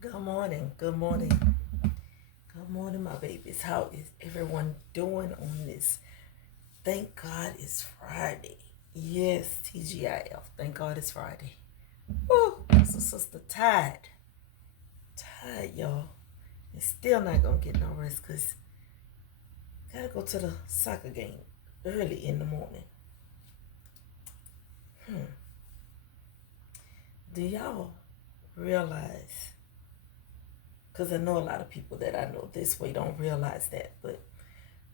Good morning. Good morning. Good morning, my babies. How is everyone doing on this? Thank God it's Friday. Yes, TGIF. Thank God it's Friday. Woo! So, sister, tired. Tired, y'all. And still not gonna get no rest because gotta go to the soccer game early in the morning. Do y'all realize? Because I know a lot of people that I know this way don't realize that, but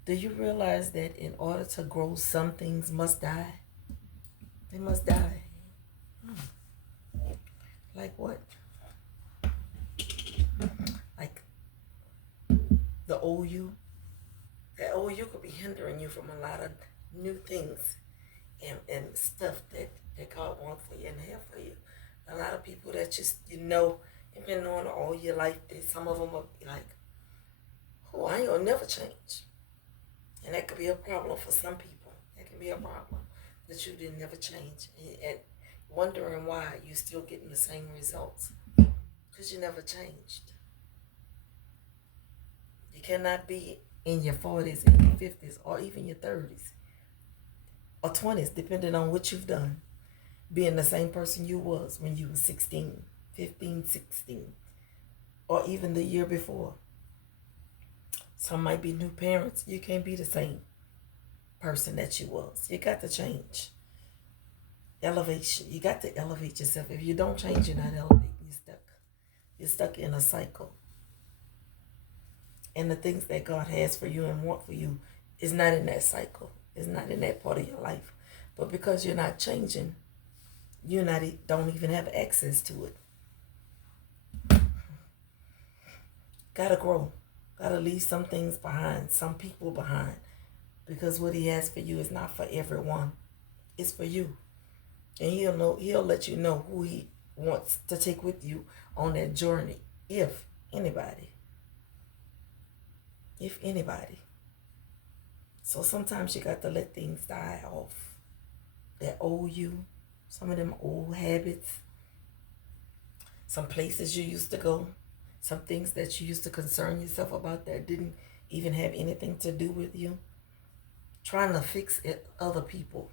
do you realize that in order to grow, some things must die? They must die. Like what? Like the old you? That old you could be hindering you from a lot of new things and stuff that God wants for you and have for you. A lot of people that just, you've been knowing all your life, that some of them are like, oh, I ain't gonna never change. And that could be a problem for some people. That can be a problem that you didn't never change. And wondering why you're still getting the same results. Because you never changed. You cannot be in your 40s and your 50s or even your 30s or 20s, depending on what you've done, being the same person you was when you were 16, 15, 16, or even the year before. Some might be new parents. You can't be the same person that you was. You got to change. Elevation. You got to elevate yourself. If you don't change, you're not elevating. You're stuck. You're stuck in a cycle. And the things that God has for you and want for you is not in that cycle. It's not in that part of your life. But because you're not changing, you don't even have access to it. Gotta grow. Gotta leave some things behind, some people behind. Because what he has for you is not for everyone. It's for you. And he'll let you know who he wants to take with you on that journey. If anybody. If anybody. So sometimes you got to let things die off. That old you, some of them old habits, some places you used to go, some things that you used to concern yourself about that didn't even have anything to do with you. Trying to fix other people.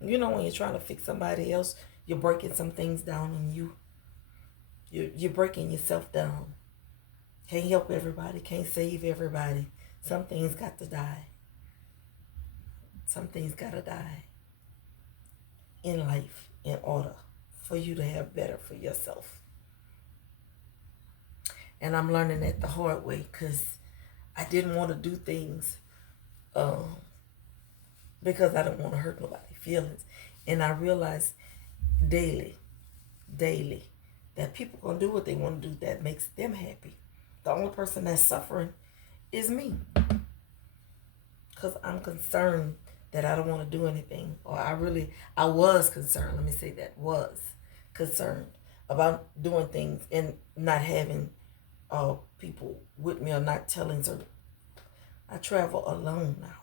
You know, when you're trying to fix somebody else, you're breaking some things down in you. You're breaking yourself down. Can't help everybody, can't save everybody. Some things got to die. Some things gotta die in life in order for you to have better for yourself. And I'm learning that the hard way because I didn't want to do things um, because I don't want to hurt nobody's feelings. And I realize daily, that people gonna do what they want to do that makes them happy. The only person that's suffering is me because I'm concerned that I don't want to do anything, or I was concerned. Let me say that was concerned about doing things and not having people with me or not telling certain. I travel alone now,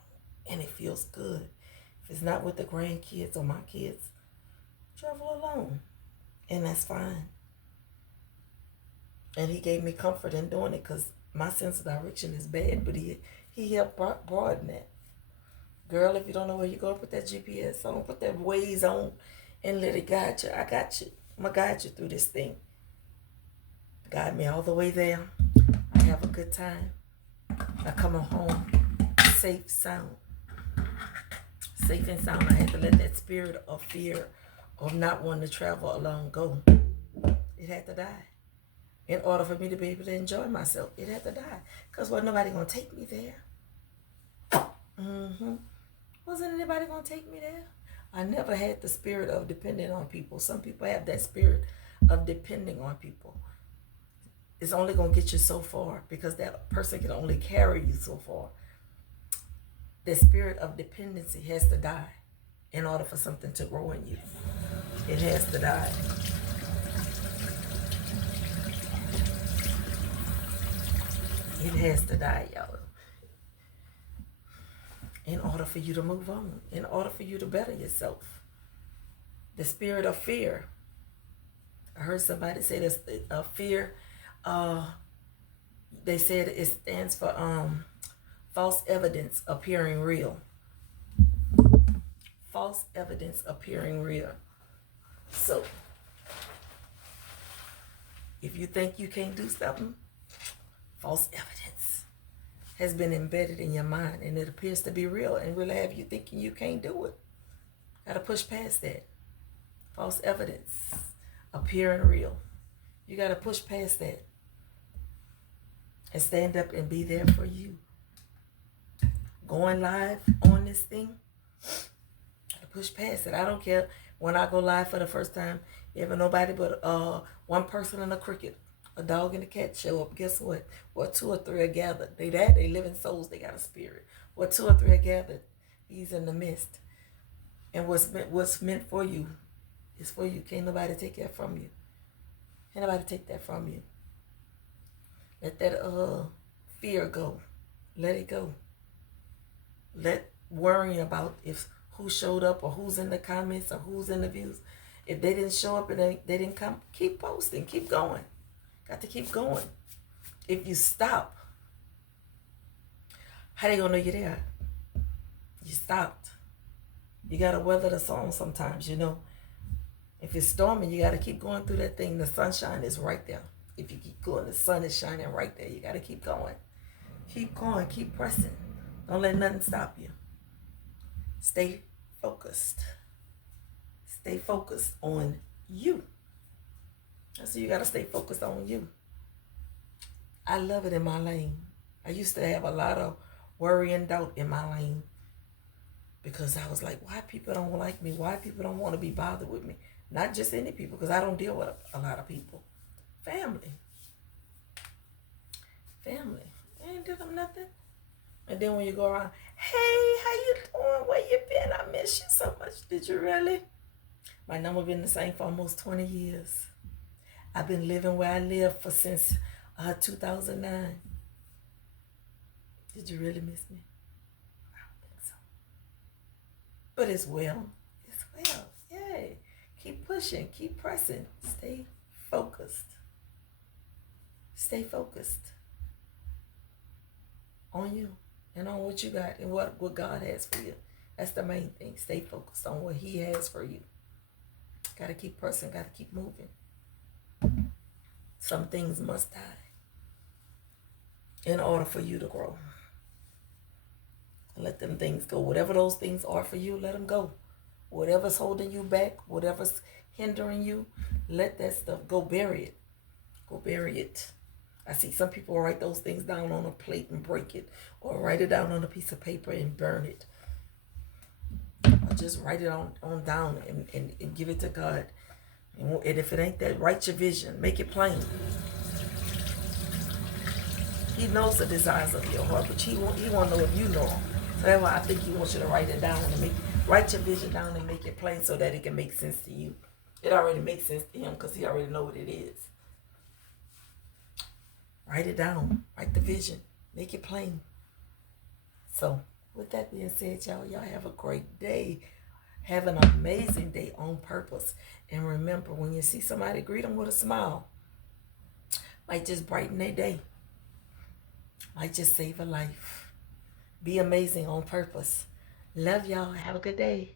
and it feels good. If it's not with the grandkids or my kids, I travel alone, and that's fine. And he gave me comfort in doing it because my sense of direction is bad, but he helped broaden that. Girl, if you don't know where you're going, put that GPS on, put that Waze on, and let it guide you. I got you. I'm going to guide you through this thing. Guide me all the way there. I have a good time. I come home safe, sound. Safe and sound. I had to let that spirit of fear of not wanting to travel alone go. It had to die. In order for me to be able to enjoy myself, it had to die. Because wasn't nobody going to take me there. Wasn't anybody going to take me there? I never had the spirit of depending on people. Some people have that spirit of depending on people. It's only going to get you so far because that person can only carry you so far. The spirit of dependency has to die in order for something to grow in you. It has to die. It has to die, y'all. In order for you to move on, in order for you to better yourself. The spirit of fear. I heard somebody say this, fear Uh, they said it stands for false evidence appearing real. False evidence appearing real. So if you think you can't do something, false evidence has been embedded in your mind and it appears to be real and really have you thinking you can't do it. Gotta push past that. False evidence appearing real. You gotta push past that and stand up and be there for you. Going live on this thing, gotta push past it. I don't care when I go live for the first time, if nobody but one person and a cricket, a dog and a cat show up, guess what? What two or three are gathered. They living souls, they got a spirit. What two or three are gathered, he's in the midst. And what's meant for you is for you. Can't nobody take that from you. Can't nobody take that from you. Let that fear go. Let it go. Let worrying about if who showed up or who's in the comments or who's in the views. If they didn't show up and they didn't come, keep posting, keep going. Got to keep going. If you stop, how they gonna know you're there? You stopped. You gotta weather the storm sometimes, you know. If it's storming, you gotta keep going through that thing. The sunshine is right there. If you keep going, the sun is shining right there. You gotta keep going. Keep going, keep pressing. Don't let nothing stop you. Stay focused. Stay focused on you. So you gotta stay focused on you. I love it in my lane. I used to have a lot of worry and doubt in my lane because I was like, why people don't like me? Why people don't want to be bothered with me? Not just any people, because I don't deal with a lot of people. Family. Family. They ain't do them nothing. And then when you go around, hey, how you doing? Where you been? I miss you so much. Did you really? My number been the same for almost 20 years. I've been living where I live since 2009. Did you really miss me? I don't think so. But it's well. It's well. Yay. Keep pushing. Keep pressing. Stay focused. Stay focused on you and on what you got and what God has for you. That's the main thing. Stay focused on what He has for you. Got to keep pressing. Got to keep moving. Some things must die in order for you to grow. Let them things go. Whatever those things are for you, let them go. Whatever's holding you back, whatever's hindering you, let that stuff go. Bury it. Go bury it. I see some people write those things down on a plate and break it, or write it down on a piece of paper and burn it. Or just write it on down and give it to God. And if it ain't that, write your vision. Make it plain. He knows the desires of your heart, but he won't know if you know them. So that's why I think He wants you to write it down and write your vision down and make it plain so that it can make sense to you. It already makes sense to Him because He already know what it is. Write it down. Write the vision. Make it plain. So with that being said, y'all have a great day. Have an amazing day on purpose. And remember, when you see somebody, greet them with a smile. Might just brighten their day. Might just save a life. Be amazing on purpose. Love y'all. Have a good day.